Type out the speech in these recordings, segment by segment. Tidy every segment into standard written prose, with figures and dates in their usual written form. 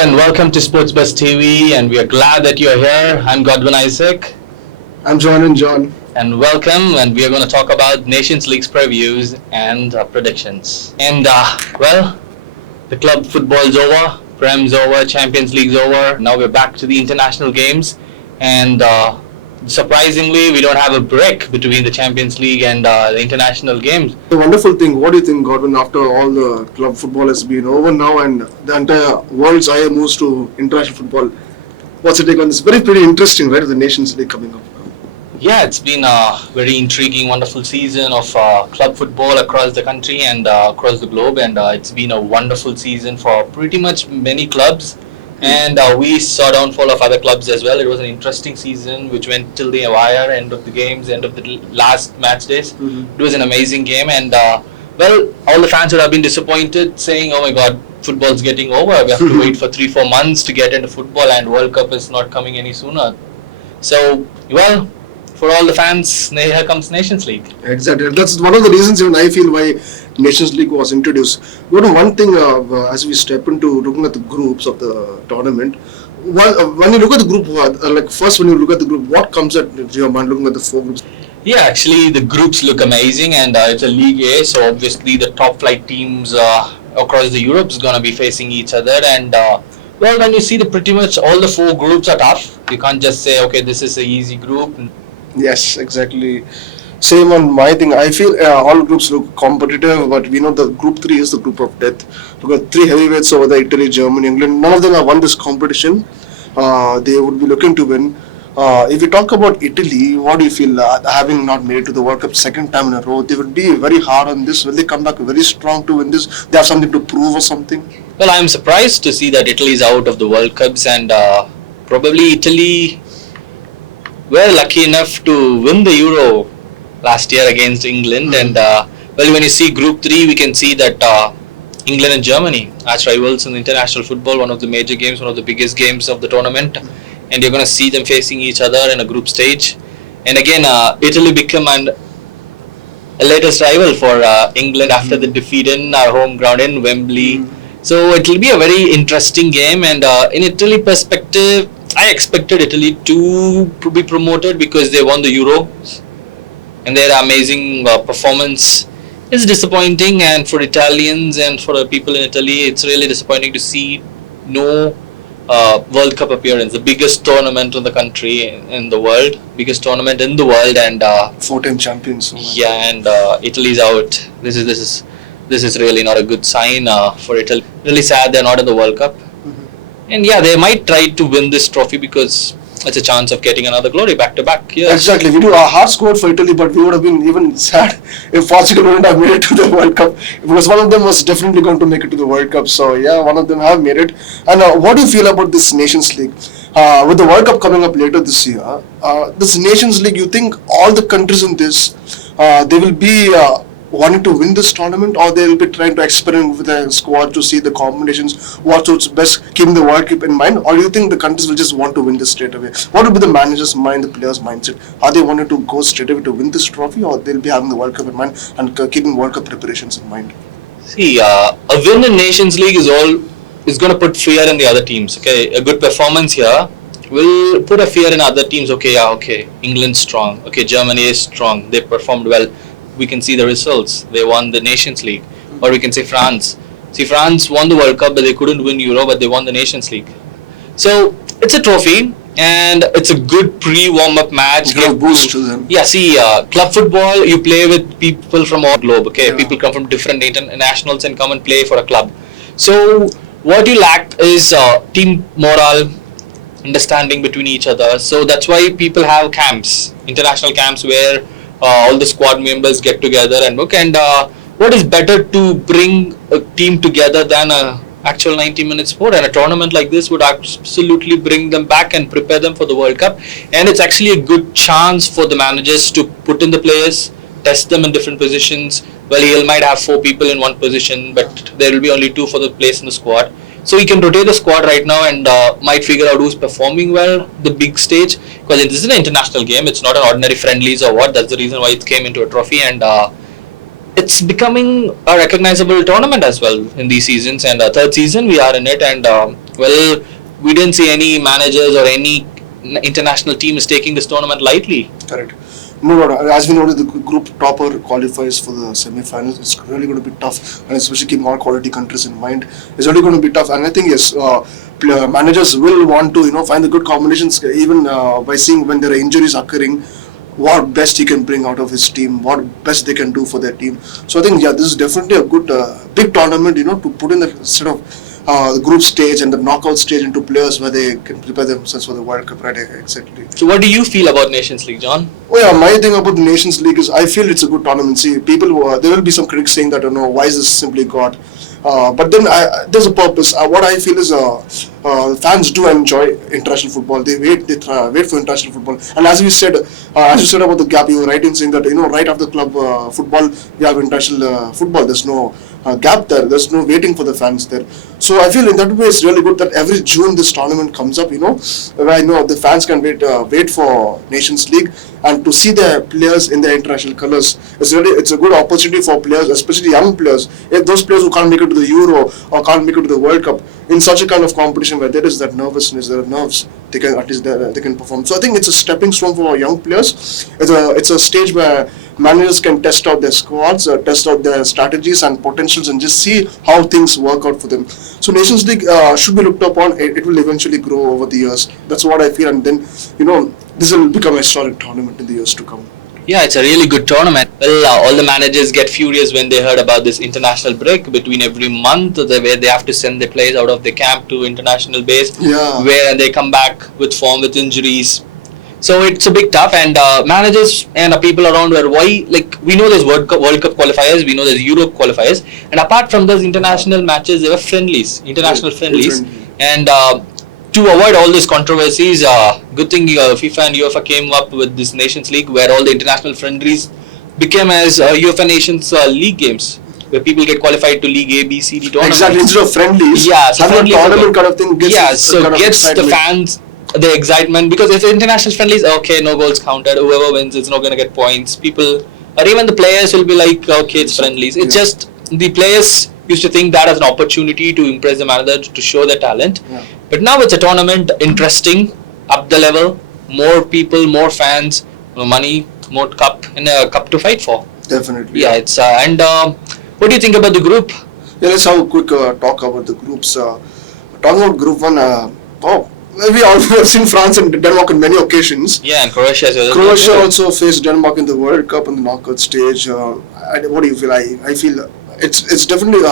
and welcome to Sports Bus TV, and we are glad that you're here. I'm Godwin Isaac. I'm John. And welcome, and we are going to talk about Nations League's previews and predictions. And the club football's over, Prem's over, Champions League's over. Now we're back to the international games, and surprisingly, we don't have a break between the Champions League and the international games. The wonderful thing, what do you think, Godwin, after all the club football has been over now and the entire world's eye moves to international football? What's your take on this? Pretty interesting, right, with the Nations League coming up now. Yeah, it's been a very intriguing, wonderful season of club football across the country and across the globe, and it's been a wonderful season for pretty much many clubs. And we saw downfall of other clubs as well. It was an interesting season which went till the wire, end of the games, end of the last match days. It was an amazing game, and all the fans would have been disappointed, saying, "Oh my God, football's getting over. We have to wait for 3-4 months to get into football, and World Cup is not coming any sooner." So, for all the fans, here comes Nations League. Exactly. That's one of the reasons even I feel why Nations League was introduced. One thing, as we step into looking at the groups of the tournament, when you look at the group, when you look at the group, what comes at your mind looking at the 4 groups? Yeah, actually the groups look amazing, and it's a League A, so obviously the top flight teams across the Europe is going to be facing each other, and when you see pretty much all the 4 groups are tough. You can't just say, okay, this is an easy group. Yes, exactly. Same on my thing. I feel all groups look competitive, but we know the group 3 is the group of death. We've got 3 heavyweights over there: Italy, Germany, England. None of them have won this competition. They would be looking to win. If you talk about Italy, what do you feel, having not made it to the World Cup second time in a row? They would be very hard on this. Will they come back very strong to win this? They have something to prove or something? Well, I'm surprised to see that Italy is out of the World Cups, and probably Italy were lucky enough to win the Euro last year against England. And when you see Group 3, we can see that England and Germany, as rivals in international football, one of the major games, one of the biggest games of the tournament, and you're going to see them facing each other in a group stage. And again, Italy become a latest rival for England after the defeat in our home ground in Wembley. So it will be a very interesting game, and in Italy perspective, I expected Italy to be promoted because they won the Euro, and their amazing performance is disappointing. And for Italians and for the people in Italy, it's really disappointing to see no World Cup appearance, the biggest tournament in the country, in the world, biggest tournament in the world, and 4-time champions. And Italy's out. This is really not a good sign for Italy. Really sad they're not in the World Cup. And they might try to win this trophy because it's a chance of getting another glory back-to-back years. Exactly. We do a hard score for Italy, but we would have been even sad if Portugal wouldn't have made it to the World Cup, because one of them was definitely going to make it to the World Cup. So one of them have made it. And what do you feel about this Nations League? With the World Cup coming up later this year, this Nations League, you think all the countries in this, they will be wanting to win this tournament, or they will be trying to experiment with a squad to see the combinations, what suits best, keeping the World Cup in mind? Or do you think the countries will just want to win this straight away? What will be the manager's mind, the players' mindset? Are they wanting to go straight away to win this trophy, or they'll be having the World Cup in mind and keeping World Cup preparations in mind? See, a win in Nations League is going to put fear in the other teams. Okay, a good performance here will put a fear in other teams. Okay, England's strong. Okay, Germany is strong. They performed well. We can see the results. They won the Nations League. Or we can say France. See, France won the World Cup, but they couldn't win Euro, but they won the Nations League. So it's a trophy, and it's a good pre-warm-up match. Give boost to them. Yeah, see, club football, you play with people from all globe. Okay, people come from different internationals and come and play for a club. So what you lack is team morale, understanding between each other. So that's why people have camps, international camps, where all the squad members get together and work. And what is better to bring a team together than a actual 90-minute sport? And a tournament like this would absolutely bring them back and prepare them for the World Cup. And it's actually a good chance for the managers to put in the players, test them in different positions. Well, he might have 4 people in one position, but there will be only 2 for the place in the squad. So he can rotate the squad right now and might figure out who's performing well the big stage, because this is an international game. It's not an ordinary friendlies or what. That's the reason why it came into a trophy, and it's becoming a recognizable tournament as well in these seasons. And third season we are in it, and Well, we didn't see any managers or any international team is taking this tournament lightly. Correct. No, as we know, the group topper qualifies for the semi-finals. It's really going to be tough, and especially keeping all quality countries in mind, it's really going to be tough. And I think yes, managers will want to find the good combinations, even by seeing when there are injuries occurring, what best he can bring out of his team, what best they can do for their team. So I think this is definitely a good big tournament, to put in the sort of the group stage and the knockout stage into players where they can prepare themselves for the World Cup, right? Exactly. So what do you feel about Nations League, John? Oh yeah, my thing about the Nations League is I feel it's a good tournament. See, there will be some critics saying that, why is this simply God? But then there's a purpose. What I feel is fans do enjoy international football. They wait for international football. And as you said about the gap, you were right in saying that right after club football we have international football. There's no gap there. There's no waiting for the fans there. So I feel in that way it's really good that every June this tournament comes up. Where I know the fans can wait for Nations League and to see their players in their international colours. It's a good opportunity for players, especially young players. If those players who can't make it to the Euro or can't make it to the World Cup, in such a kind of competition where there is that nervousness, there are nerves, they can at least they can perform. So I think it's a stepping stone for young players. It's a stage where managers can test out their squads, test out their strategies and potentials, and just see how things work out for them. So Nations League should be looked upon. It will eventually grow over the years. That's what I feel, and then this will become a historic tournament in the years to come. Yeah, it's a really good tournament. Well, all the managers get furious when they heard about this international break between every month, where they have to send their players out of the camp to international base, where they come back with form with injuries. So it's a big tough, and managers and people around we know there's World Cup qualifiers, we know there's Europe qualifiers, and apart from those international matches, there were international friendlies, and to avoid all these controversies, good thing FIFA and UEFA came up with this Nations League, where all the international friendlies became as UEFA Nations League games, where people get qualified to League A, B, C, D tournaments. Exactly, instead of friendlies. Yeah, so friendlies tournament kind of thing gets gets the fans the excitement, because if international friendlies, okay, no goals counted, whoever wins is not going to get points. People, or even the players, will be like, okay, it's friendlies. It's just the players used to think that as an opportunity to impress the manager, to show their talent. But now it's a tournament, interesting, up the level, more people, more fans, more money, more cup, and a cup to fight for. Definitely. Yeah, it's and what do you think about the group? Yeah, let's have a quick talk about the groups. Talking about Group 1, we all have seen France and Denmark on many occasions. Yeah, and Croatia as well. Croatia also faced Denmark in the World Cup in the knockout stage. What do you feel? I feel it's definitely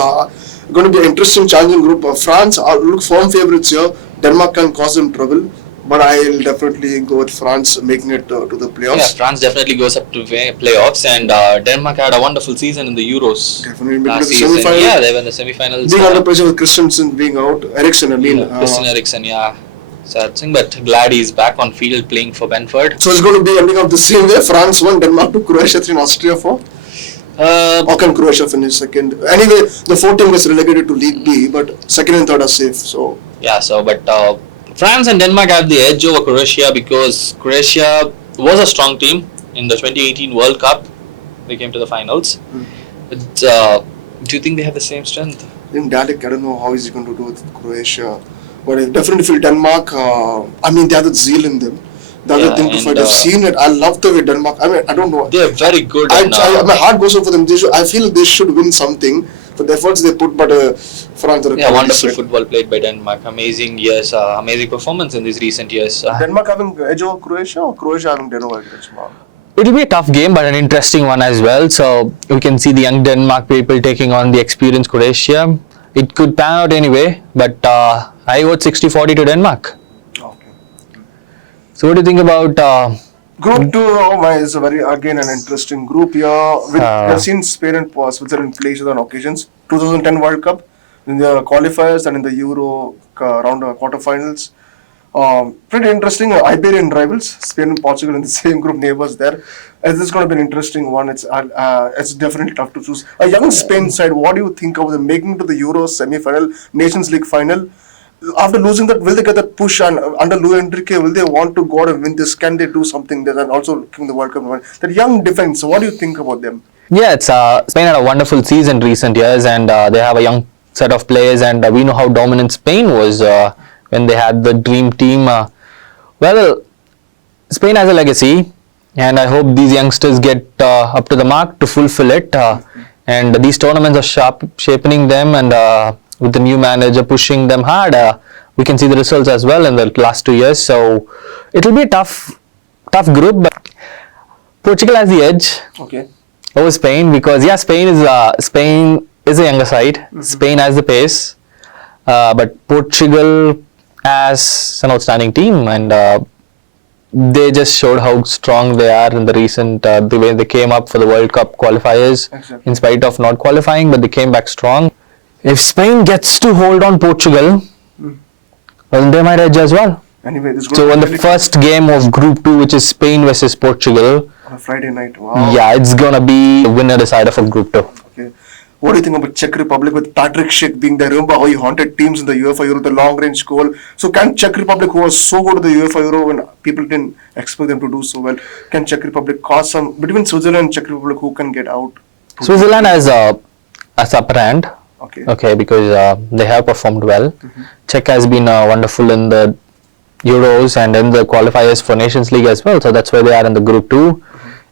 going to be an interesting, challenging group. France look form favourites here. Denmark can cause them trouble, but I'll definitely go with France making it to the playoffs. Yeah, France definitely goes up to playoffs, and Denmark had a wonderful season in the Euros. Definitely making last the season. semi-final. Yeah, they were in the semi-finals. Being under pressure with Christensen being out, Eriksen, Christian Eriksen, yeah. Sad thing, but glad he's back on field playing for Brentford. So it's going to be ending up the same way. France 1, Denmark 2, Croatia 3, and Austria 4. Or can Croatia finish second? Anyway, the 4th team was relegated to League B, but second and third are safe. So but France and Denmark have the edge over Croatia, because Croatia was a strong team in the 2018 World Cup. They came to the finals. But do you think they have the same strength? In Dalek, I don't know how he's going to do with Croatia. But I definitely feel Denmark, they have the zeal in them. The other thing to fight, I've seen it. I love the way Denmark, I don't know. They're very good. My heart goes out for them. I feel they should win something for the efforts they put, but France are wonderful football played by Denmark. Amazing performance in these recent years. Denmark having edge over Croatia, or Croatia having Denmark edge? It will be a tough game, but an interesting one as well. So we can see the young Denmark people taking on the experienced Croatia. It could pan out anyway, but I vote 60-40 to Denmark. Okay. So what do you think about Group 2? Is again an interesting group here. We have seen Spain and Switzerland play each other on occasions. 2010 World Cup, in the qualifiers and in the Euro round quarterfinals. Pretty interesting. Iberian rivals, Spain and Portugal in the same group, neighbors there. This is going to be an interesting one. It's definitely tough to choose. A young Spain side, what do you think of them making it to the Euro semi-final, Nations League final? After losing that, will they get that push? And under Luis Enrique, will they want to go out and win this? Can they do something there and also win the World Cup? That young defense, what do you think about them? Yeah, Spain had a wonderful season recent years, and they have a young set of players, and we know how dominant Spain was when they had the dream team. Well, Spain has a legacy, and I hope these youngsters get up to the mark to fulfill it. And these tournaments are shaping them, and with the new manager pushing them hard, we can see the results as well in the last 2 years. So it'll be a tough group, but Portugal has the edge over Spain, because Spain is a younger side. Spain has the pace, but Portugal has an outstanding team, and they just showed how strong they are in the recent the way they came up for the World Cup qualifiers. In spite of not qualifying, but they came back strong. If Spain gets to hold on Portugal, well, they might edge as well. Anyway, so on the first game of Group 2, which is Spain versus Portugal, on a Friday night. Wow. Yeah, it's gonna be the winner decider for Group 2. Okay. What do you think about Czech Republic with Patrick Schick being there? Remember how he haunted teams in the UEFA Euro, the long-range goal. So can Czech Republic, who was so good at the UEFA Euro when people didn't expect them to do so well, can Czech Republic cause some, between Switzerland and Czech Republic, who can get out? Switzerland has upper hand. Okay, because they have performed well. Czech has been wonderful in the Euros and in the qualifiers for Nations League as well. So that's why they are in the Group 2.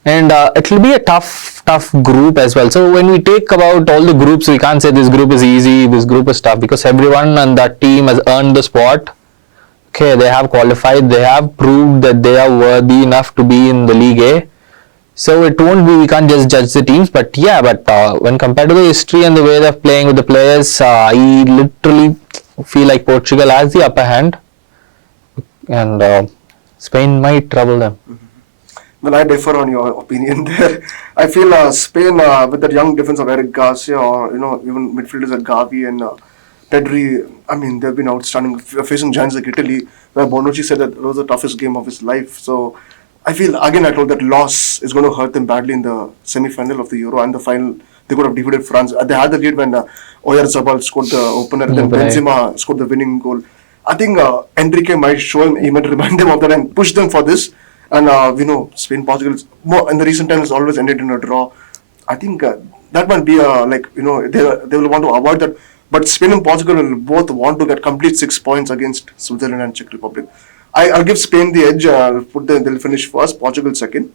And it will be a tough group as well. So when we take about all the groups, we can't say this group is easy, this group is tough, because everyone on that team has earned the spot. Okay, they have qualified, they have proved that they are worthy enough to be in the League A. So it won't be, we can't just judge the teams, but when compared to the history and the way they're playing with the players, I literally feel like Portugal has the upper hand, and Spain might trouble them. Well, I differ on your opinion there. I feel Spain, with that young defense of Eric Garcia, or even midfielders like Gavi and Pedri, I mean, they've been outstanding, facing giants like Italy, where Bonucci said that it was the toughest game of his life. So I feel, again, I told that loss is going to hurt them badly in the semi-final of the Euro, and the final. They could have defeated France. They had the lead when Oyarzabal scored the opener, and then Benzema scored the winning goal. I think Enrique might show him, he might remind them of that and push them for this. And Spain, Portugal, more in the recent times, has always ended in a draw. I think that might be they will want to avoid that. But Spain and Portugal will both want to get complete 6 points against Switzerland and Czech Republic. I'll give Spain the edge. They'll finish first, Portugal second,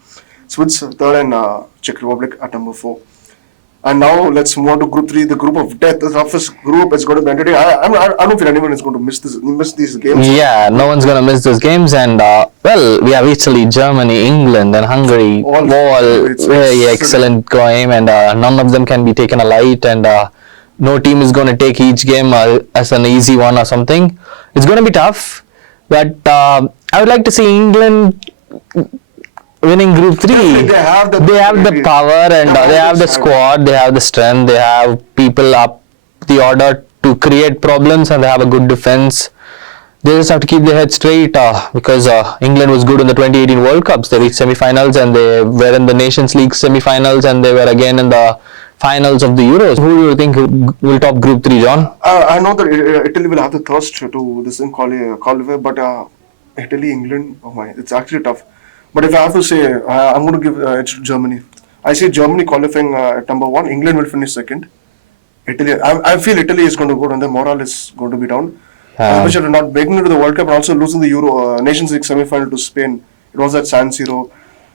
Switzerland third, and Czech Republic at number 4. And now let's move on to Group 3, the group of death, the toughest group. It's going to be entertaining. I don't feel anyone is going to miss these games. Yeah, no one's going to miss those games. And we have Italy, Germany, England, and Hungary. All very excellent game, and none of them can be taken alight. And no team is going to take each game as an easy one or something. It's going to be tough, but I would like to see England winning Group 3. They have the power, and they have the squad, they have the strength, they have people up the order to create problems, and they have a good defense. They just have to keep their head straight, because England was good in the 2018 World Cups. They reached semi-finals, and they were in the Nations League semi-finals, and they were again in the finals of the Euros. Who do you think will top Group 3, John? I know that Italy will have the thirst to this qualify, but Italy, England, oh my, it's actually tough. But if I have to say, I'm going to give it to Germany. I see Germany qualifying at number 1. England will finish second. Italy, I feel Italy is going to go down. The morale is going to be down. Especially not making it to the World Cup and also losing the Euro Nations League semi-final to Spain. It was at San Siro.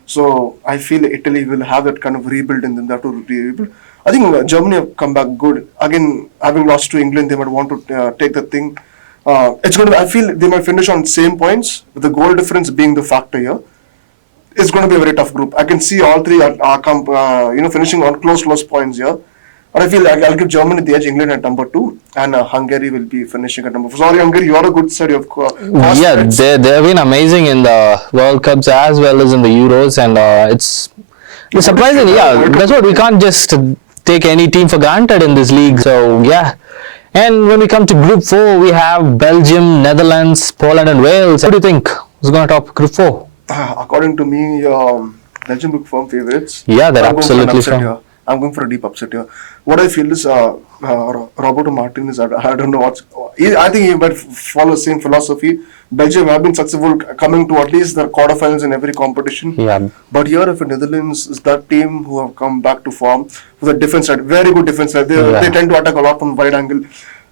So I feel Italy will have that kind of rebuild in them. They have to rebuild. I think Germany have come back good. Again, having lost to England, they might want to take the thing. It's going to. I feel they might finish on same points, with the goal difference being the factor here. It's going to be a very tough group. I can see all three are finishing on close points here. But I feel like I'll give Germany the edge, England at number 2, and Hungary will be finishing at number 4. Sorry, Hungary, you're a good side of they've been amazing in the World Cups as well as in the Euros, and it's surprising. Yeah, that's what, we can't just take any team for granted in this league. So yeah. And when we come to Group 4, we have Belgium, Netherlands, Poland, and Wales. What do you think? Who's going to top Group 4? According to me, Belgium look firm favorites. Yeah, they're absolutely firm. I'm going for a deep upset here. What I feel is Roberto Martinez. I don't know what's. I think he might follow the same philosophy. Belgium have been successful coming to at least the quarterfinals in every competition. Yeah. But here, if Netherlands is that team who have come back to form with a defense side, very good defense side. They tend to attack a lot from wide angle.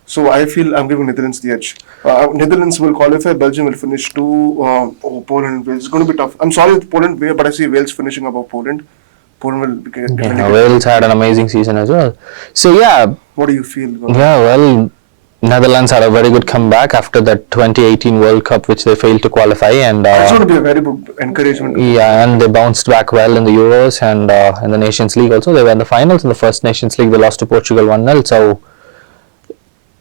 So I feel I'm giving Netherlands the edge. Netherlands will qualify. Belgium will finish 2. Poland and Wales. It's going to be tough. I'm sorry with Poland, but I see Wales finishing above Poland. Poland will get. Wales had an amazing season as well. So yeah. What do you feel? Yeah, well, Netherlands had a very good comeback after that 2018 World Cup, which they failed to qualify, and it's going to be a very good encouragement. Yeah, and they bounced back well in the Euros and in the Nations League also. They were in the finals in the first Nations League. They lost to Portugal 1-0. So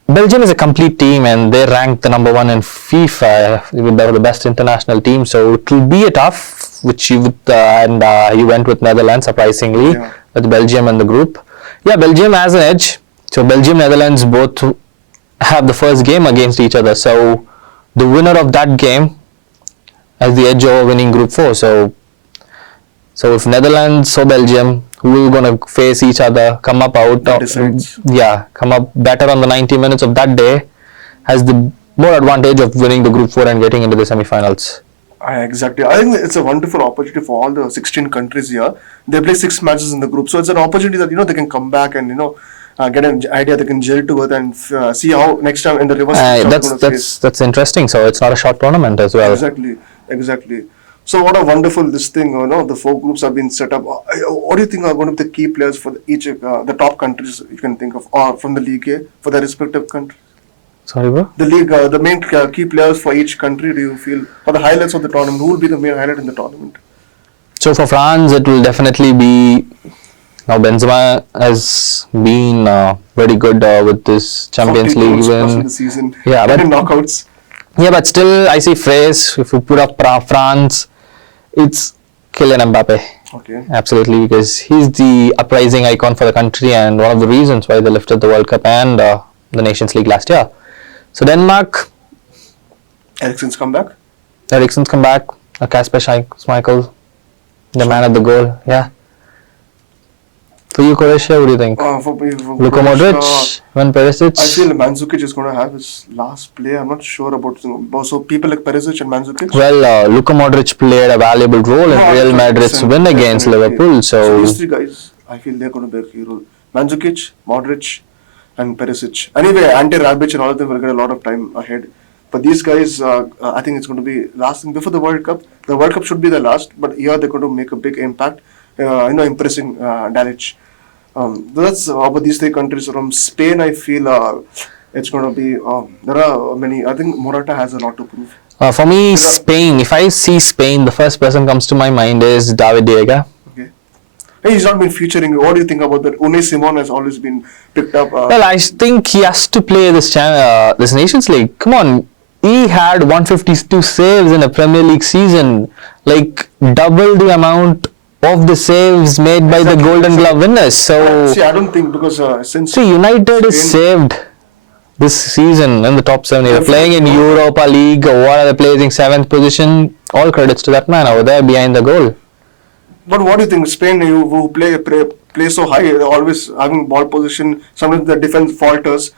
Belgium is a complete team, and they ranked the number 1 in FIFA. They were the best international team, so it will be a tough. Which you would, you went with Netherlands surprisingly with Belgium and the group. Yeah, Belgium has an edge. So Belgium, Netherlands both have the first game against each other. So the winner of that game has the edge over winning Group 4. So if Netherlands or Belgium, who are going to face each other, come up come up better on the 90 minutes of that day, has the more advantage of winning the Group 4 and getting into the semi-finals. Exactly. I think it's a wonderful opportunity for all the 16 countries here. They play 6 matches in the group. So it's an opportunity that, they can come back and, get an idea they can gel together and see how next time in the reverse. That's interesting. So it's not a short tournament as well. Exactly. So what a wonderful this thing, the 4 groups have been set up. What do you think are going to be the key players for each the top countries you can think of, or from the league for their respective countries? Sorry, bro? The league, the main key players for each country, do you feel, for the highlights of the tournament, who will be the main highlight in the tournament? So for France, it will definitely be, now Benzema has been very good with this Champions League win. In the season. Yeah, but knockouts. Yeah, but still, I see phrase, if you put up France, it's Kylian Mbappe. Okay. Absolutely, because he's the uprising icon for the country and one of the reasons why they lifted the World Cup and the Nations League last year. So Denmark. Eriksen's come back. Kasper Schmeichel, the man at the goal. Yeah. For you, Croatia, what do you think? For Luka Modric, Ivan Perisic. I feel Mandzukic is going to have his last play. I'm not sure about. So people like Perisic and Mandzukic. Well, Luka Modric played a valuable role in Real Madrid's win against Liverpool. So these 3 guys, I feel they're going to be a key role. Mandzukic, Modric, and Perisic. Anyway, Ante Rebic and all of them will get a lot of time ahead. But these guys, I think it's going to be last thing before the World Cup. The World Cup should be the last, but here they're going to make a big impact. Impressing Dalic. That's about these 3 countries. From Spain, I feel it's going to be. There are many. I think Morata has a lot to prove. For me, Spain. If I see Spain, the first person comes to my mind is David De Gea. He's not been featuring. What do you think about that? Unai Simon has always been picked up. Well, I think he has to play this Nations League. Come on, he had 152 saves in a Premier League season, like double the amount of the saves made by the Golden Glove winners. So I don't think because since United is saved this season in the top 7. They're playing in Europa League. What are they playing? 7th position. All credits to that man over there behind the goal. But what do you think? Spain, who play so high, always having ball position. Sometimes the defense falters.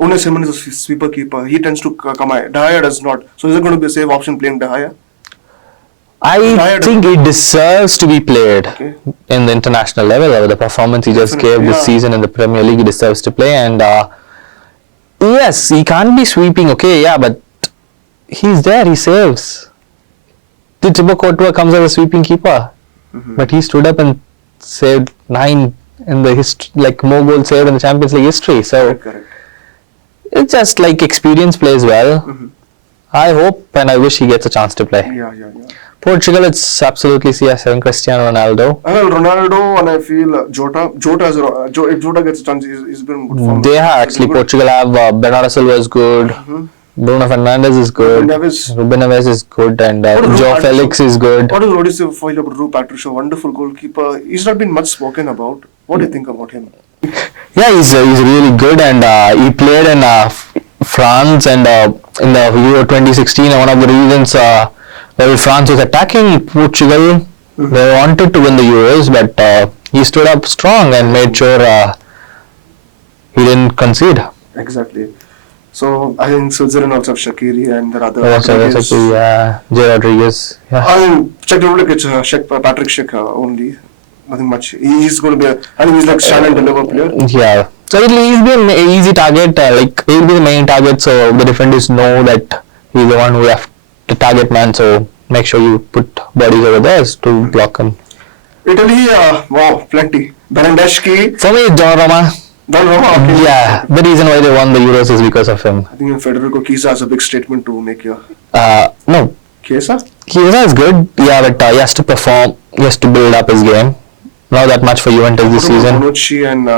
Unai Simon is a sweeper keeper. He tends to come high. De Gea does not. So is it going to be a safe option playing De Gea? I think he deserves to be played in the international level. Over the performance he just gave this season in the Premier League, he deserves to play. And yes, he can't be sweeping. But he's there. He saves. Thibaut Courtois comes as a sweeping keeper. But he stood up and saved 9 in the history, like more goals saved in the Champions League history. So correct. It's just like experience plays well. I hope and I wish he gets a chance to play. Yeah. Portugal, it's absolutely CSM, Cristiano Ronaldo. Ronaldo, and I feel Jota. If Jota gets a chance, he's been good form. They have actually. Portugal have Bernardo Silva is good. Bruno Fernandes is good. Ruben Neves is good, and João Felix is good. What do you feel about Rui Patricio? Wonderful goalkeeper. He's not been much spoken about. What do you think about him? Yeah, he's really good, and he played in France and in the Euro 2016. And one of the reasons why France was attacking Portugal, they wanted to win the Euros, but he stood up strong and made sure he didn't concede. Exactly. So I think Switzerland also have Shaqiri and the other. Jay Rodriguez. Yeah. I mean, Czech Republic, it's Patrick Schick only. Nothing much. He's going to be I think he's like stand and deliver player. Yeah. So he'll be an easy target. He'll be the main target. So the defenders know that he's the one who have the target man. So make sure you put bodies over there to block him. Italy, wow, plenty. Berendeshki. For me, Donnarumma. Okay. Yeah, the reason why they won the Euros is because of him. I think Federico Chiesa has a big statement to make here. No. Chiesa? Chiesa is good, yeah, but he has to perform, he has to build up his game. Not that much for Juventus this season. Bonucci and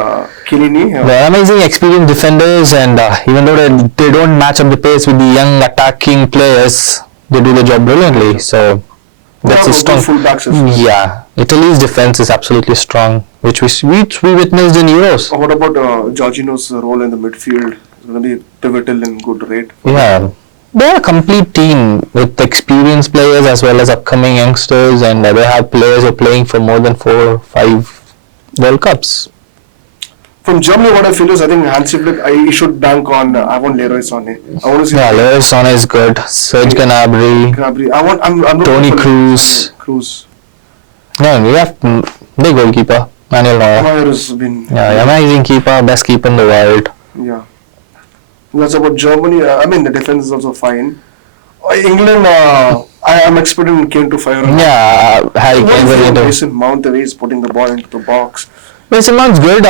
Chiellini. They're amazing experienced defenders, and even though they don't match up the pace with the young attacking players, they do the job brilliantly. So that's a strong. Yeah, Italy's defense is absolutely strong, which we witnessed in Euros. What about Jorginho's role in the midfield? It's going to be pivotal and good rate. Yeah, they're a complete team with experienced players as well as upcoming youngsters, and they have players who are playing for more than 4 or 5 World Cups. From Germany, what I feel is I think Hansi Flick, he should bank on Leroy Sané. I want to see. Yeah, Leroy Sané is good. Serge Gnabry. I'm Toni Kroos. Yeah, we have big goalkeeper, Manuel Neuer. Neuer has been. Yeah, amazing keeper, best keeper in the world. Yeah. That's about Germany. I mean, the defense is also fine. England, I am expecting Kane to fire. Yeah, Harry Kane will into. Mason Mount, the way he's putting the ball into the box. Mason Mount's good,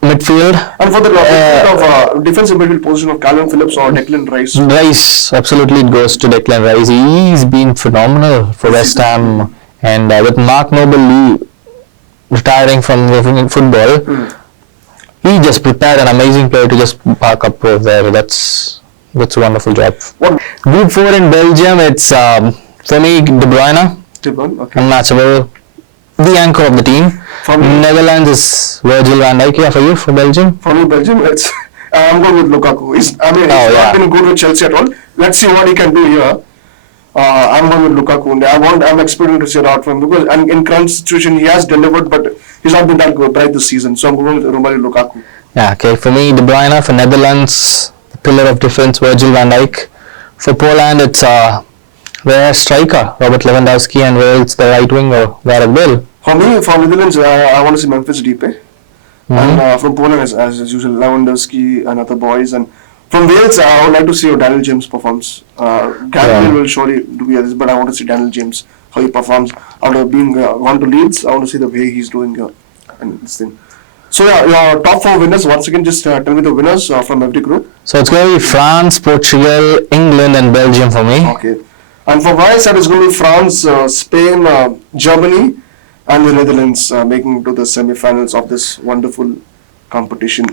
midfield. And for the defensive midfield position of Calvin Phillips or Declan Rice. Rice, absolutely it goes to Declan Rice. He's been phenomenal for West Ham. And with Mark Noble retiring from football, he just prepared an amazing player to just park up there. That's a wonderful job. Group 4 in Belgium, it's for me De Bruyne. Okay. Unmatchable. The anchor of the team. For me, Netherlands is Virgil van Dijk. Yeah, for you, for Belgium? For me, Belgium, I'm going with Lukaku. He's not been good with Chelsea at all. Let's see what he can do here. I'm going with Lukaku. I'm expecting to see it out from him because in current situation he has delivered, but he's not been that bright this season. So I'm going with Romelu Lukaku. Yeah, okay. For me, De Bruyne. For Netherlands, the pillar of defense, Virgil van Dijk. For Poland, it's their striker, Robert Lewandowski, and Wales, the right winger, Gareth Bale. For me, for Netherlands, I want to see Memphis Depay. And from Poland, as usual, Lewandowski and other boys. And from Wales, I would like to see how Daniel James performs. Gareth Bale will surely do this, but I want to see Daniel James, how he performs. After being gone to Leeds, I want to see the way he's doing and this thing. So your top 4 winners, once again, just tell me the winners from every group. So it's going to be France, Portugal, England and Belgium for me. Okay. And for my side, it's going to be France, Spain, Germany and the Netherlands making it to the semi-finals of this wonderful competition.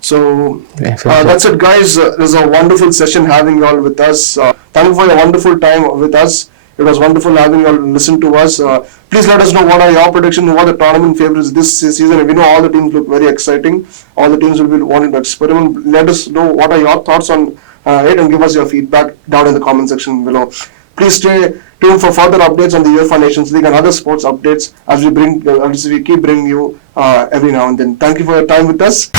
So that's it, guys. It was a wonderful session having you all with us. Thank you for your wonderful time with us. It was wonderful having you all listen to us. Please let us know what are your predictions, what are the tournament favorites this season. We know all the teams look very exciting. All the teams will be wanting to experiment. Let us know what are your thoughts on it and give us your feedback down in the comment section below. Please stay tuned for further updates on the UEFA Nations League and other sports updates as we keep bringing you every now and then. Thank you for your time with us.